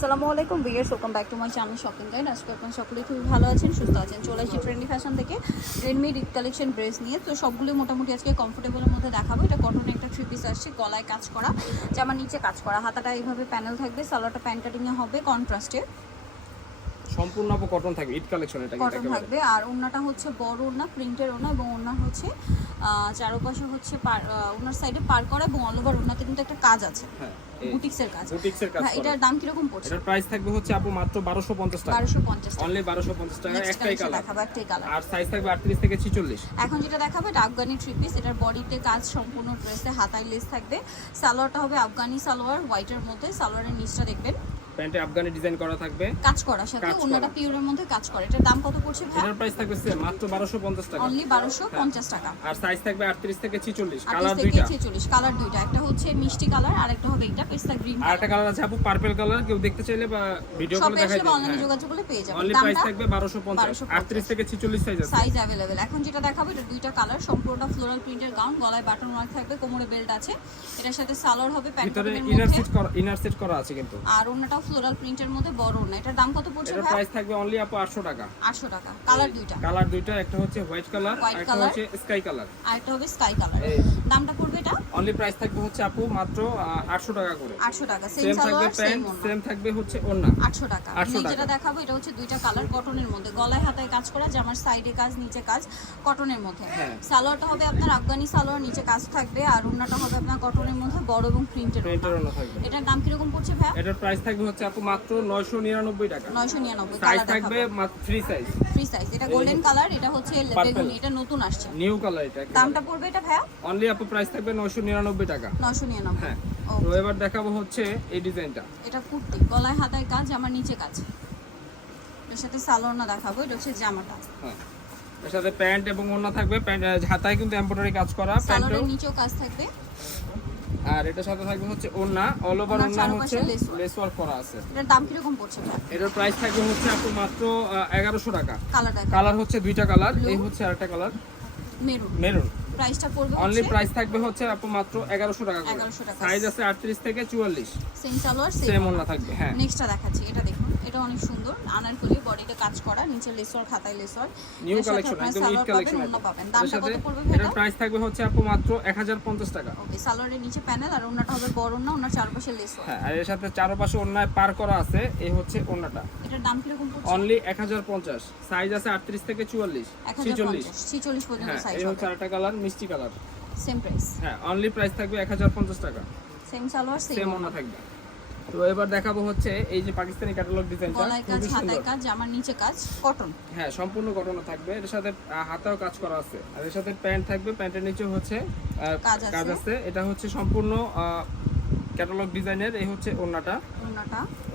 আসসালামু আলাইকুম viewers, welcome back to my channel shopping guide. আজকে আপনারা সকলেই খুবই ভালো আছেন, সুস্থ আছেন। চলে আসছি ট্রেন্ডি ফ্যাশন থেকে রেডমি রিড কালেকশন ড্রেস নিয়ে। তো সবগুলো মোটামুটি আজকে কমফোর্টেবলের মধ্যে দেখাবো। এটা কটনের একটা থ্রি পিস আসছে, গলায় কাজ করা, জামার নিচে কাজ করা, হাতাটা এইভাবে প্যানেল থাকবে, সালোয়ারটা প্যান্ট কাটিংয়ে হবে কন্ট্রাস্টে, সম্পূর্ণ কটন থাকবে, ঈদ কালেকশন এটা কটন থাকবে। আর ওড়নাটা হচ্ছে বড় ওড়না, প্রিন্টের ওড়না, এবং ওড়না হচ্ছে চারপাশে হচ্ছে ওড়নার সাইডে পার করা, এবং অল ওভার ওড়নাতে কিন্তু একটা কাজ আছে, বুটিক্সের কাজ। হ্যাঁ, এটার দাম কি রকম পড়ছে? এটার প্রাইস থাকবে হচ্ছে আপু মাত্র 1250 টাকা। 1250 টাকা, অনলি 1250 টাকা। একটাই কালার দেখাবো, একটাই কালার। আর সাইজ থাকবে 38 থেকে 46। এখন যেটা দেখাবো এটা আফগানি থ্রি পিস। এটার বডিতে কাজ, সম্পূর্ণ ড্রেসে হাতায় লেস থাকবে। সালোয়ারটা হবে আফগানি সালোয়ার, হোয়াইটের মধ্যে। সালোয়ারের নিচটা দেখবেন প্যান্টে আফগানি ডিজাইন করা থাকবে, কাজ করার সাথে ওন্নাটা পিওরের মধ্যে কাজ করে। এটার দাম কত পড়ছে ভাই? এটার প্রাইস থাকবে মাত্র 1250 টাকা, অনলি 1250 টাকা। আর সাইজ থাকবে 38 থেকে 46। 38 কালার থেকে দুইটা, 46, কালার দুইটা। একটা হচ্ছে মিষ্টি কালার আর একটা হবে এটা পেস্তা গ্রিন। আর একটা কালার আছে আপু পার্পল কালার। কেউ দেখতে চাইলে বা ভিডিও কলে দেখাই দিই, অনলাইনে যোগাযোগ করলে পেয়ে যাবেন। অনলি প্রাইস থাকবে 1250, 38 থেকে 46 সাইজ আছে, সাইজ अवेलेबल। এখন যেটা দেখাবো এটা দুইটা কালার, সম্পূর্ণটা ফ্লোরাল প্রিন্টের গাউন, গলায় বাটন ওয়ার্ক থাকবে, কোমরে বেল্ট আছে। এটার সাথে সালোয়ার হবে প্যান্ট ভিতরে কাটিংয়ের ইনার সেট করা আছে কিন্তু। আর ওন্নাটাও ফ্লোরাল প্রিন্টের মধ্যে বড় ওন্না। এটার দাম কত পড়ছে এর ভাই? প্রাইস থাকবে অনলি আপু 800 টাকা। 800 টাকা। কালার দুইটা, কালার দুইটা, একটা হচ্ছে হোয়াইট কালার আর একটা হচ্ছে স্কাই কালার, আর একটা হবে স্কাই কালার। দামটা পড়বে এটা অনলি প্রাইস থাকবে হচ্ছে আপু মাত্র 800 টাকা করে। 800 টাকা। সেম সেম থাকবে সালোয়ার, সেম প্যান্ট, ওন্না। সেম থাকবে হচ্ছে ওন্না 800 টাকা। 800 আমি টাকা। যেটা দেখাবো এটা হচ্ছে দুইটা কালার, কটনের মধ্যে, গলায় হাতায় কাজ করা, জামার সাইডে কাজ, নিচে কাজ, কটনের মধ্যে। সালোয়ারটা হবে আপনার আফগানি সালোয়ার, নিচে কাজ থাকবে, আর ওন্নাটা হবে আপনার কটনের মধ্যে বড় এবং প্রিন্টের ওন্না থাকবে। এটার দাম কি রকম পড়ছে ভাই? এটার প্রাইস থাকবে হচ্ছে আপু মাত্র 999 টাকা। 999। সাইজ কালার থাকবে মাত্র ফ্রি সাইজ। Free size. এটা গোল্ডেন কালার, এটা হচ্ছে বেগুনি, এটা নতুন আসছে। নিউ কালার এটা। দামটা পড়বে এটা ভাই? অনলি আপু প্রাইস থাকবে 999 টাকা। 999। হ্যাঁ। তো এবার দেখাবো হচ্ছে এই ডিজাইনটা। এটা কুর্তি, গলায় হাতায় কাজ, জামার নিচে কাজ। এর সাথে সালোয়ার না দেখাবো, এটা হচ্ছে জামাটা। হ্যাঁ, এর সাথে প্যান্ট এবং ওড়না থাকবে। প্যান্ট হাতায় কিন্তু এমব্রয়ডারি কাজ করা, সালোয়ারের নিচেও কাজ থাকবে। আর এটার সাথে থাকবে হচ্ছে ওড়না, অল ওভার ওড়না হচ্ছে লেস ওয়ার্ক করা আছে। এটার দাম কি রকম পড়ছে ভাই? এটার প্রাইস থাকবে হচ্ছে আপু মাত্র 1100 টাকা। কালার দেখা, কালার হচ্ছে দুইটা কালার, এই হচ্ছে আরেকটা কালার মেরুন। প্রাইসটা পড়বে অনলি প্রাইস থাকবে হচ্ছে আপু মাত্র 1100 টাকা করে। 1100 টাকা। সাইজ আছে 38 থেকে 44। সেম সালোয়ার, সেম ওড়না থাকবে। হ্যাঁ, নেক্সটটা দেখাচ্ছি, এটা দেখুন। এটা অনেক সুন্দর, আনারকলি, বডিতে কাজ করা, নিচে লেসর, খাতায় লেসর, নিউ কালেকশন, একদম ঈদ কালেকশন। পাবেন। দামটা কত পড়বে ভাই? এটার প্রাইস থাকবে হচ্ছে আপু মাত্র 1050 টাকা। ওকে, সালোয়ারের নিচে প্যানেল, আর ওন্নাটা হবে বড় ওন্না, ওন্নার চারপাশে লেসর। হ্যাঁ, আর এর সাথে চারপাশে ওড়নায় পার করা আছে, এই হচ্ছে ওড়নাটা। এটার দাম কি রকম পড়ছে? অনলি 1050। সাইজ আছে 38 থেকে 44, 46 পর্যন্ত সাইজ এই হবে। হচ্ছে আরেকটা কালার, মিষ্টি কালার। Same price. হ্যাঁ, অনলি প্রাইস থাকবে 1050 টাকা। সেম সালোয়ার, সেম ওড়না থাকবে। তো এবার দেখাবো হচ্ছে এই যে পাকিস্তানি ক্যাটালগ ডিজাইনটা, গলায় কাজ, হাতায় কাজ, জামার নিচে কাজ, কটন। হ্যাঁ, সম্পূর্ণ কটন থাকবে। এর সাথে হাতাও কাজ করা আছে, আর এর সাথে প্যান্ট থাকবে, প্যান্টের নিচে হচ্ছে কাজ আছে। এটা হচ্ছে সম্পূর্ণ ক্যাটালগ ডিজাইনের। এই হচ্ছে ওড়নাটা,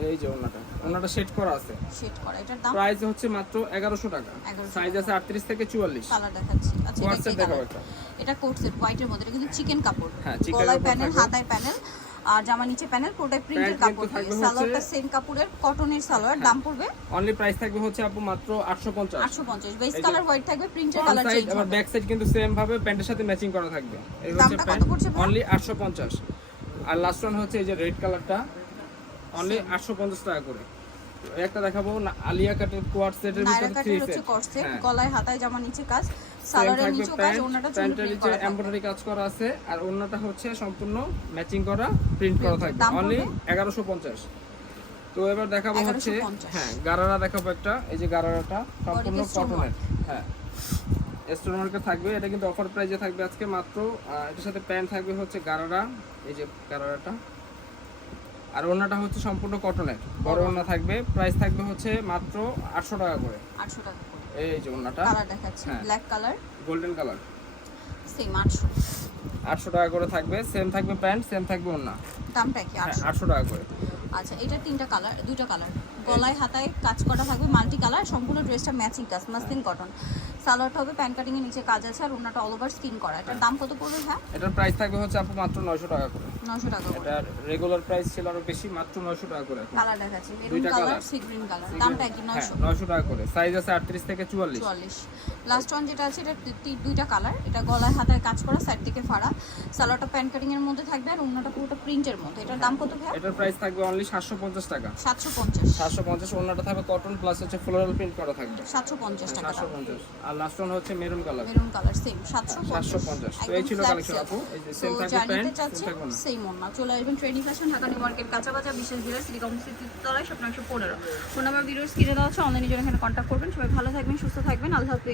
এই যে ওড়নাটা সেট করা আছে, সেট করা। এটার দাম প্রাইস হচ্ছে মাত্র 1100 টাকা। সাইজ আছে 38 থেকে 44। কালার দেখাচ্ছি। আচ্ছা, হোয়াটসঅ্যাপ দেখাবো একটা। এটা কোট সেট, হোয়াইটের মধ্যে। এটা কিন্তু চিকেন কাপড়। হ্যাঁ, চিকেন গলায় প্যানেল, হাতায় প্যানেল, আর জামা নিচে প্যানেল, পুরোটাই প্রিন্টের কাপড়। সালোয়ারটা সেম কাপড়ের, কটনের সালোয়ার। দাম পড়বে অনলি প্রাইস থাকবে হচ্ছে আপু মাত্র 850। 850। বেস কালার হোয়াইট থাকবে, প্রিন্টের কালার চেঞ্জ হবে। আবার ব্যাক সাইড কিন্তু সেম ভাবে প্যান্টের সাথে ম্যাচিং করা থাকবে। এই হচ্ছে দামটা কত পড়ছে? অনলি 850। আর লাস্ট ওয়ান হচ্ছে এই যে রেড কালারটা, অনলি 850 টাকা করে। একটা দেখাবো আলিয়া কাটের কোয়ার্ড সেটের ভিতরে থ্রি সেট। গলায় হাতায় জামা নিচে কাজ, সালোয়ারের নিচেও কাজ, ওন্নাটা প্যান্টের নিচে এমব্রয়ডারি কাজ করা আছে, আর ওন্নাটা হচ্ছে সম্পূর্ণ ম্যাচিং করা, প্রিন্ট করা থাকবে। অনলি 1150। তো এবার দেখাবো হচ্ছে হ্যাঁ গারারা দেখাবো একটা। এই যে গারারাটা সম্পূর্ণ কটনের। হ্যাঁ, স্টোন মার্কে থাকবে। এটা কিন্তু অফার প্রাইসে থাকবে আজকে মাত্র। এটার সাথে প্যান্ট থাকবে হচ্ছে গারারা, এই যে গারারাটা, আর ওড়নাটা হচ্ছে সম্পূর্ণ কটনের, বড় ওড়না থাকবে। প্রাইস থাকবে হচ্ছে মাত্র 800 টাকা করে। 800 টাকা করে। এই যে ওড়নাটা কালার দেখাচ্ছি, black colour, golden colour. Same 800। 800 টাকা করে থাকবে। সেম থাকবে প্যান্ট, সেম থাকবে ওড়না। দামটা কি? 800 টাকা করে। আচ্ছা, এটা তিনটা কালার, দুইটা কালার, গলায় হাতায় কাজ করা থাকবে, মাল্টি কালার, সম্পূর্ণ ড্রেসটা ম্যাচিং কাজ, মাসলিন কটন। সালোয়ারটা হবে প্যান্ট কাটিং এর নিচে কাজ আছে, আর ওন্নাটা অল ওভার স্কিন করা। এটার দাম কত পড়বে? হ্যাঁ, এটার প্রাইস থাকবে হচ্ছে আপু মাত্র 900 টাকা করে। 900 টাকা করে। এটা রেগুলার প্রাইস ছিল আরো বেশি, মাত্র 900 টাকা করে এখন। কালার দেখাচ্ছি, মেরুন দুইটা colour, colour, sea green colour, দামটা কি? 900 900 টাকা করে। সাইজ আছে 38 থেকে 44। লাস্ট ওয়ান যেটা আছে এটা দুইটা কালার, এটা গলায় হাতায় কাজ করা, সাইড থেকে ফাড়া, সালোয়ারটা প্যান্ট কাটিং এর মধ্যে থাকবে আর ওন্নাটা পুরোটা প্রিন্টের মধ্যে। এটার দাম কত ভাই? এটার প্রাইস থাকবে অনলি 750 টাকা। 750 ওন্নাটা থাকবে কটন প্লাস হচ্ছে ফ্লোরাল প্রিন্ট করা থাকবে। 750 টাকা। 750। আর লাস্ট ওয়ান হচ্ছে মেরুন কালার সেম 750। তো এই ছিল কালেকশন আপু। এই যে সেম থাকবে প্যান্ট, সেম থাকবে না। সেম ওন্না। চলে আসবেন trendy fashion, Dhaka new market, কাঁচা বাজার, বিশেষ ভিলার, সিটি কমপ্লেক্স তলায়, 1715। ফোন নাম্বার ভিডিওস কিনে দেওয়া আছে, অনলাইনে জন্য এখানে কন্ট্যাক্ট করবেন। সবাই ভালো থাকবেন, সুস্থ থাকবেন, আল্লাহ হাফেজ।